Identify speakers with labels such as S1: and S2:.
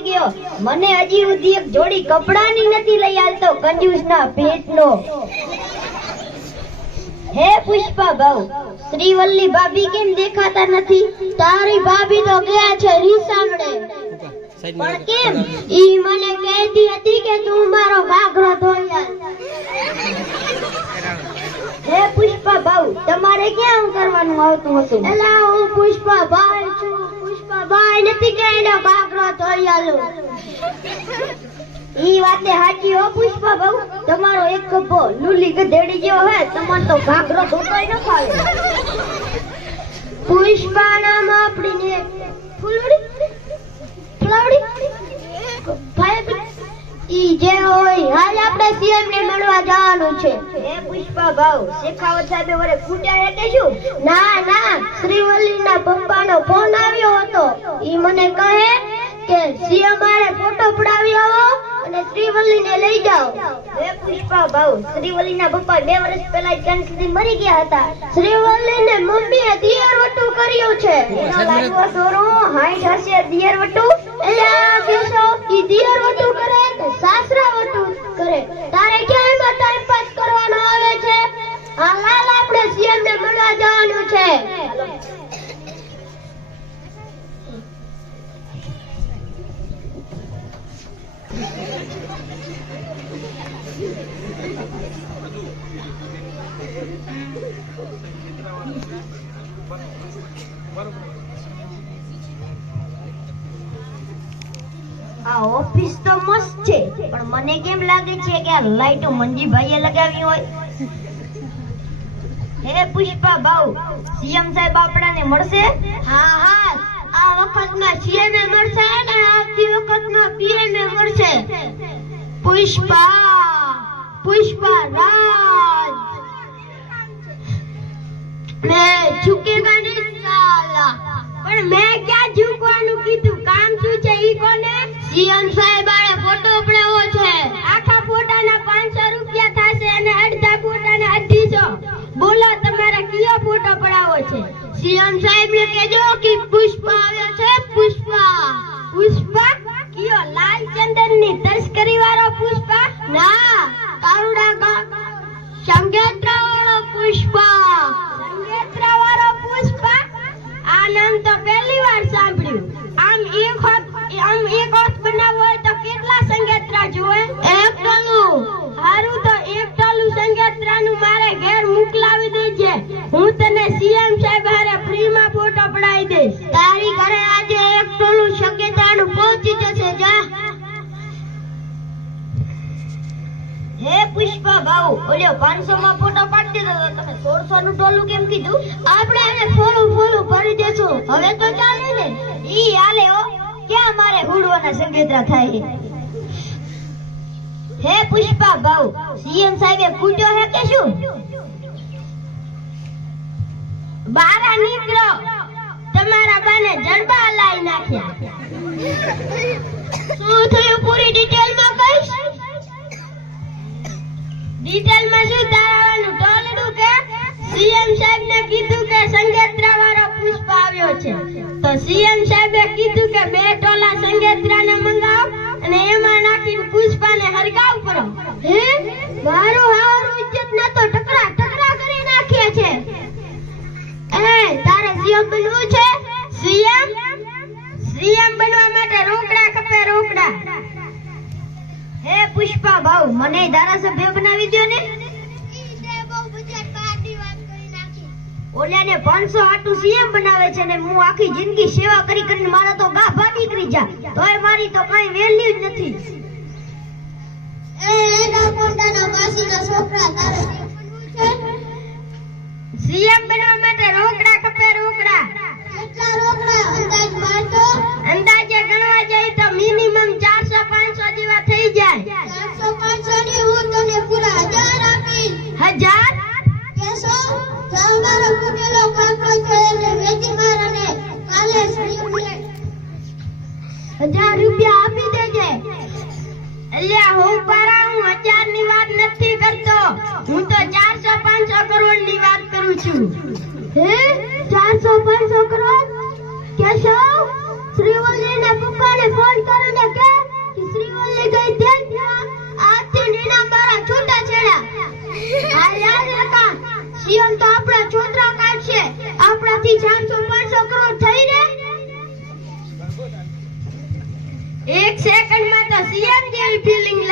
S1: મને હજી સુધી એક જોડી કપડાની નથી લઈ આલતો કંજૂસના ભેટનો. હે પુષ્પા ભાઉ શ્રીવલ્લી ભાભી કેમ દેખાતા નથી? તારી ભાભી તો ગયા છે રીસામણે. પણ કેમ? ઈ મને કહેતી હતી કે તું મારો ઘાઘરો ધોયા હે પુષ્પા ભાઉ તમારે ક્યાં કરવાનું આવતું હતું? એલા, હું પુષ્પા ભાઈ ભાઈ નથી કે એનો ઘાઘરો ધોઈ ઈ વાતે હાચી હો પુષ્પા બહુ? તમારો એક કપો લુલી ગધેડી જેવો હે, તમાર તો ઘાઘરો ધોકાઈ ન ખાવે પુષ્પા નામ આપણીને ફૂલવડી? ફૂલવડી? ભાઈ, ઈ જે હોય, હાલ આપણે સીએમ ને મળવા જવાનું છે. હે ભાવ. શેખાવત સાહેબે વરે ફૂટ્યા એટલે શું ના ના શ્રીવલ્લી ના પપ્પાનો ફોન આવ્યો હતો. ઈ મને કહે કે સીએમ મારે ફોટો પડાવી આવો અને શ્રીવલ્લી ને લઈ જાઓ. હે પુષ્પા ભાવ શ્રીવલ્લી ના પપ્પા બે વર્ષ પહેલા ચાંદ સુધી મરી ગયા હતા. શ્રીવલ્લી ને મમ્મીએ દિયર વટુ કર્યું છે. એનો લાડવો સોરો હાઈટ હશે દિયર વટુ એટલે આ દિવસો ઈ દિયર વટુ કરે આ ઓફિસ તો મસ્ત છે, પણ મને કેમ લાગે છે કે આ લાઈટો મંજીભાઈએ લગાવી હોય? હે પુષ્પા ભાઉ સીએમ સાહેબ આપણાને મળશે? હા હા, આ વખતમાં સીએમ મળશે અને આવતી વખતમાં પીએમ મળશે. પુષ્પા પુષ્પા રાજ. ઝૂકેગા સાલા પણ મેં ક્યાં ઝૂકવાનું કીધું? કામ શું છે ઈ કોને? સીએમ સાહેબ પહોંચી જા. હે પુષ્પા ભાઉ ઓલ્યો 500 માં ફોટો પાડી દીધો તો તમે 1600 નું ટોલું કેમ કીધું? આપણે એને ફોલું ફોલું ભરી દેશું. હવે તો ચાલે ને. ઈ હાલે હો. ક્યાં મારે હુડવાના સંગેતરા થાય હે પુષ્પા ભાઉ સીએમ સાહેબે પૂછ્યો હે શું? બારા નીકળો. તમારા બાને જડબા લાઈ નાખ્યા. શું થયું પૂરી ડિટેલમાં કહીશ? ડિટેલમાં શું તારાવાનું ટોલડું કે? સીએમ સાહેબ ને કીધું કે સંગેત્રા વાળો પુષ્પ આવ્યો છે. તો સીએમ સાહેબે કીધું કે બે ટોલા સંગેત્રા ને મંગાવો અને એમાં નાખીને પુષ્પાને હરગાવ કરો. હે? મારું હારું ઇજ્જત ના તો ટકરા ટકરા કરી નાખ્યા છે. એ, તારે સીએમ બનવું છે? સીએમ? સીએમ બનવા માટે રોકડા કપે રોકડા. હે પુષ્પા ભાઉ મને ધારાસભ્ય બનાવી દો ને. ઓલાને પાંચસો આટું સીએમ બનાવે છે ને હું આખી જિંદગી સેવા કરી કરીને મારા તો ગાભા નીકળી જા. તોય મારી તો કઈ વેલ્યુ જ નથી. સીએમ બનવા અલ્યા હું પારા હું હજાર વાત નથી કરતો. હું તો 400 500 કરોડ વાત કરું છું. હે? 400 500 કરોડ? કેશવ શ્રીવલ્લી ને પુકાને ફોન કરીને કે કે શ્રીવલ્લી ગઈ તે આજથી નીના મારા આપણાથી 400 500 કરોડ થઈ ને એક સેકન્ડમાં તો સીએમ feeling